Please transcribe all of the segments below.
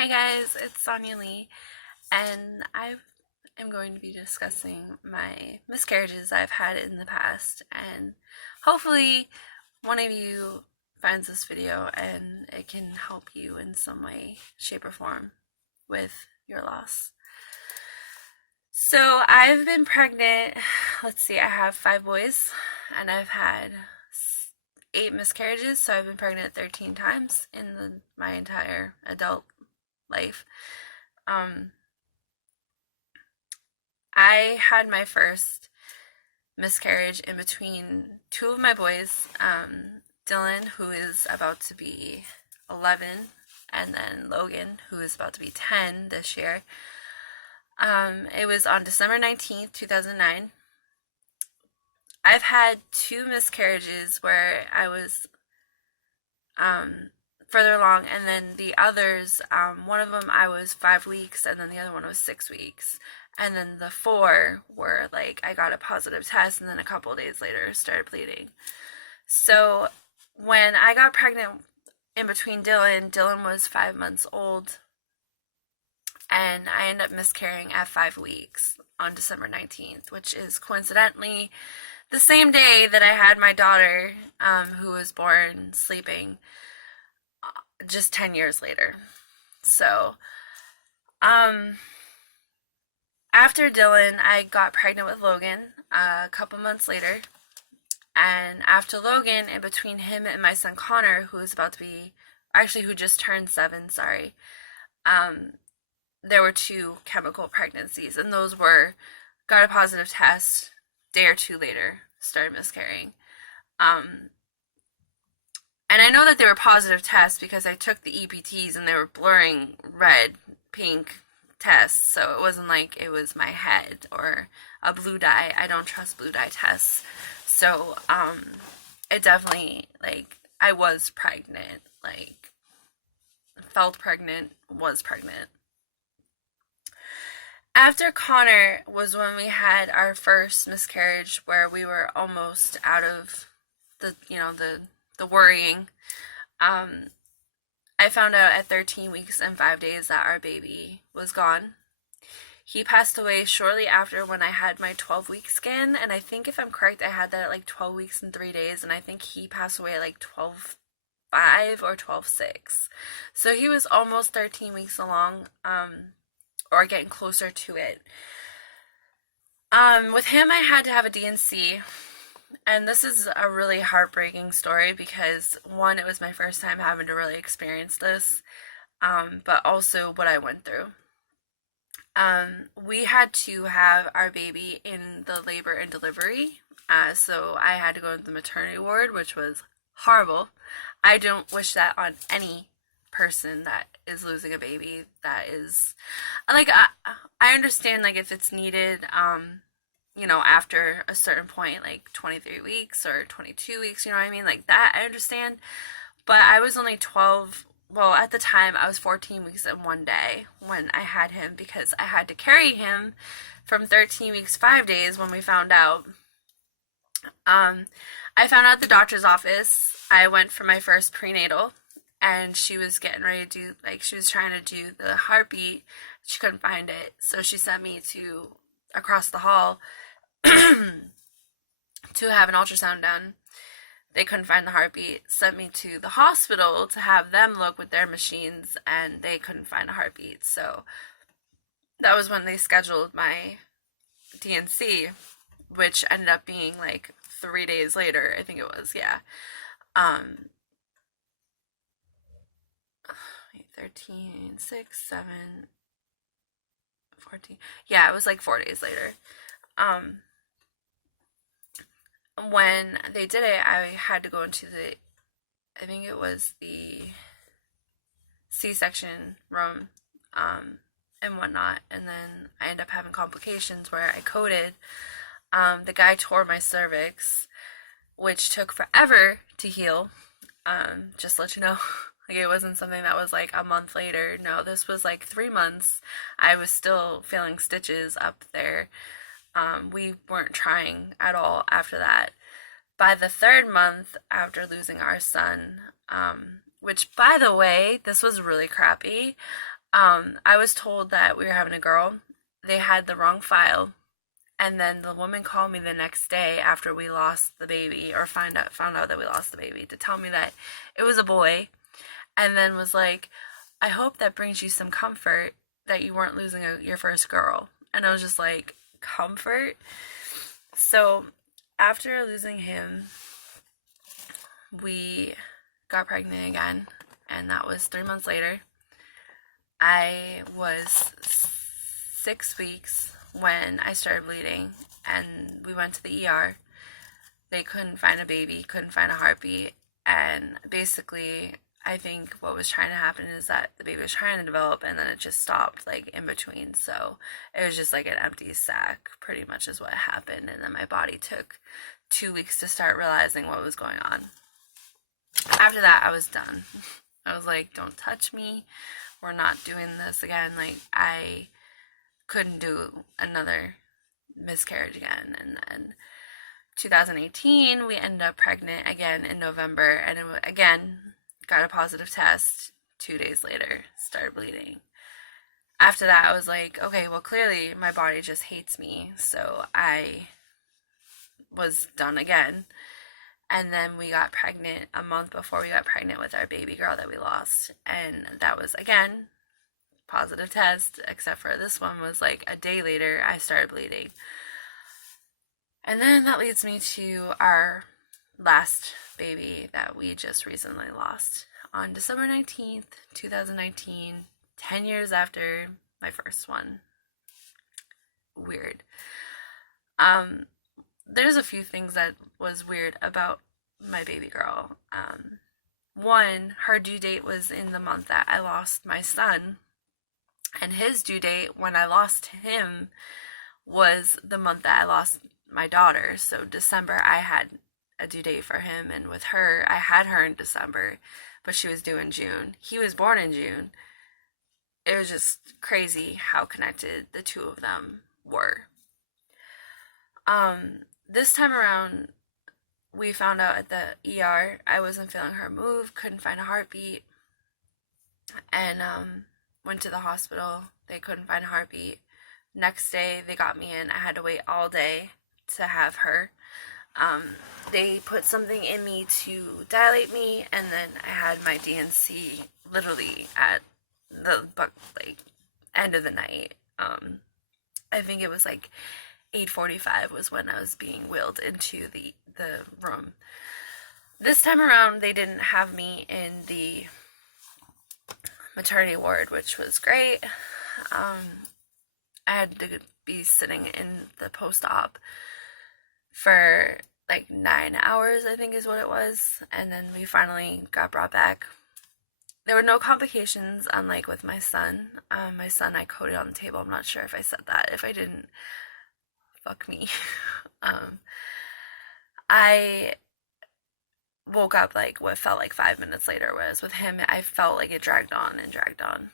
Hi guys, it's Sonja-Leigh, and I am going to be discussing my miscarriages I've had in the past, and hopefully one of you finds this video and it can help you in some way, shape, or form with your loss. So I've been pregnant, let's see, I have 5 boys, and I've had 8 miscarriages, so I've been pregnant 13 times in my entire adult life. I had my first miscarriage in between two of my boys, Dylan, who is about to be 11, and then Logan, who is about to be 10 this year. It was on December 19th, 2009. I've had 2 miscarriages where I was further along, and then the others, one of them I was 5 weeks, and then the other one was 6 weeks, and then the 4 were like I got a positive test, and then a couple days later started bleeding. So when I got pregnant in between Dylan was 5 months old, and I ended up miscarrying at 5 weeks on December 19th, which is coincidentally the same day that I had my daughter, who was born sleeping, just 10 years later. So, after Dylan, I got pregnant with Logan a couple months later. And after Logan, in between him and my son Connor, who just turned 7, sorry, there were 2 chemical pregnancies, and those got a positive test, day or 2 later, started miscarrying. And I know that they were positive tests because I took the EPTs and they were blurring red, pink tests, so it wasn't like it was my head or a blue dye. I don't trust blue dye tests. So, it definitely, I was pregnant, felt pregnant, was pregnant. After Connor was when we had our first miscarriage, where we were almost out of the worrying. I found out at 13 weeks and 5 days that our baby was gone. He passed away shortly after when I had my 12-week scan, and I think if I'm correct, I had that at 12 weeks and 3 days, and I think he passed away at 12.5 or 12.6. So he was almost 13 weeks along, or getting closer to it. With him, I had to have a DNC, and this is a really heartbreaking story because, one, it was my first time having to really experience this, but also what I went through. We had to have our baby in the labor and delivery, so I had to go to the maternity ward, which was horrible. I don't wish that on any person that is losing a baby. That is, I understand, if it's needed, after a certain point, 23 weeks or 22 weeks, you know what I mean? That, I understand. But I was only 12, well, at the time, I was 14 weeks and 1 day when I had him because I had to carry him from 13 weeks, 5 days when we found out. I found out at the doctor's office. I went for my first prenatal, and she was getting ready to do, she was trying to do the heartbeat. She couldn't find it, so she sent me to across the hall to have an ultrasound done. They couldn't find the heartbeat, sent me to the hospital to have them look with their machines, and they couldn't find a heartbeat. So that was when they scheduled my DNC, which ended up being 3 days later, I think it was, yeah. 13, 6, 7, 14. Yeah, it was 4 days later. When they did it, I had to go into I think it was the C-section room, and whatnot, and then I ended up having complications where I coded. The guy tore my cervix, which took forever to heal, just to let you know. It wasn't something that was a month later. No, this was 3 months. I was still feeling stitches up there. We weren't trying at all after that. By the 3rd month after losing our son, which, by the way, this was really crappy. I was told that we were having a girl. They had the wrong file, and then the woman called me the next day after we lost the baby, or found out that we lost the baby, to tell me that it was a boy, and then was like, "I hope that brings you some comfort that you weren't losing your first girl." And I was just like, "Comfort?" So after losing him, we got pregnant again, and that was 3 months later. I was 6 weeks when I started bleeding, and we went to the ER. They couldn't find a baby, couldn't find a heartbeat, and basically, I think what was trying to happen is that the baby was trying to develop, and then it just stopped, like, in between. So it was just like an empty sac, pretty much, is what happened. And then my body took 2 weeks to start realizing what was going on. After that, I was done. I was like, don't touch me. We're not doing this again. Like, I couldn't do another miscarriage again. And then 2018, we ended up pregnant again in November, and again got a positive test. 2 days later, started bleeding. After that, I was like, okay, well, clearly my body just hates me, so I was done again. And then we got pregnant a month before we got pregnant with our baby girl that we lost, and that was again positive test, except for this one was like a day later I started bleeding. And then that leads me to our last baby that we just recently lost on December 19th, 2019, 10 years after my first one. Weird. There's a few things that was weird about my baby girl. One, her due date was in the month that I lost my son, and his due date when I lost him was the month that I lost my daughter. So December, I had a due date for him, and with her, I had her in December, but she was due in June. He was born in June. It was just crazy how connected the two of them were. This time around, we found out at the ER I wasn't feeling her move, couldn't find a heartbeat, and went to the hospital. They couldn't find a heartbeat. Next day, they got me in. I had to wait all day to have her. They put something in me to dilate me, and then I had my DNC literally at the end of the night. I think it was like 8:45 was when I was being wheeled into the room. This time around, they didn't have me in the maternity ward, which was great. I had to be sitting in the post-op for like 9 hours, I think is what it was, and then we finally got brought back. There were no complications, unlike with my son. My son, I coded on the table. I'm not sure if I said that. If I didn't, fuck me. I woke up like what felt like 5 minutes later, whereas with him, I felt like it dragged on and dragged on.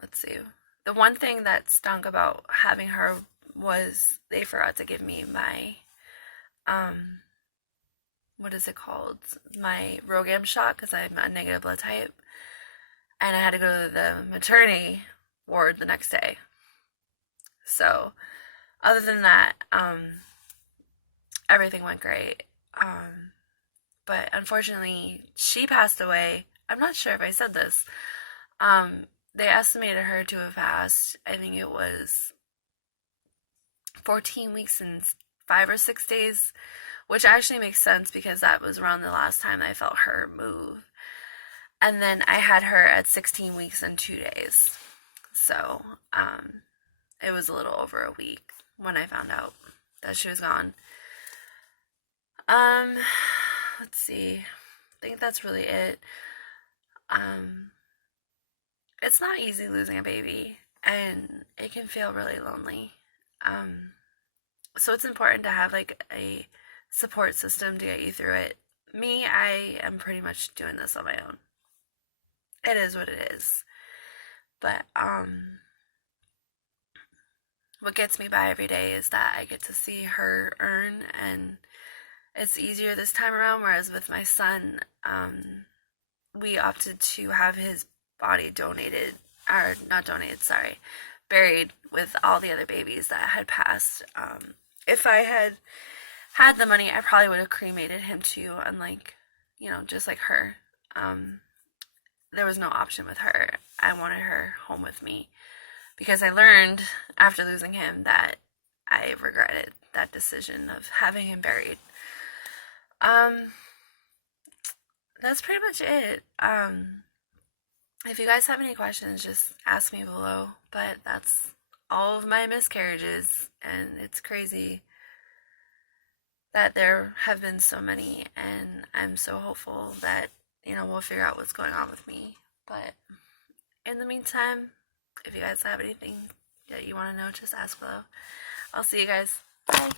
Let's see. The one thing that stunk about having her was they forgot to give me my, what is it called? My RhoGAM shot, because I'm a negative blood type. And I had to go to the maternity ward the next day. So, other than that, everything went great. But unfortunately, she passed away. I'm not sure if I said this. They estimated her to have passed, I think it was 14 weeks and 5 or 6 days, which actually makes sense because that was around the last time I felt her move. And then I had her at 16 weeks and 2 days. So, it was a little over a week when I found out that she was gone. Let's see. I think that's really it. It's not easy losing a baby, and it can feel really lonely. So it's important to have like a support system to get you through it. Me, I am pretty much doing this on my own. It is what it is. But what gets me by every day is that I get to see her earn and it's easier this time around, whereas with my son, we opted to have his body donated, or not donated, sorry, buried with all the other babies that had passed. If I had the money, I probably would have cremated him too, unlike, just like her. There was no option with her. I wanted her home with me because I learned after losing him that I regretted that decision of having him buried. That's pretty much it. If you guys have any questions, just ask me below. But that's all of my miscarriages, and it's crazy that there have been so many, and I'm so hopeful that, we'll figure out what's going on with me. But in the meantime, if you guys have anything that you want to know, just ask below. I'll see you guys. Bye.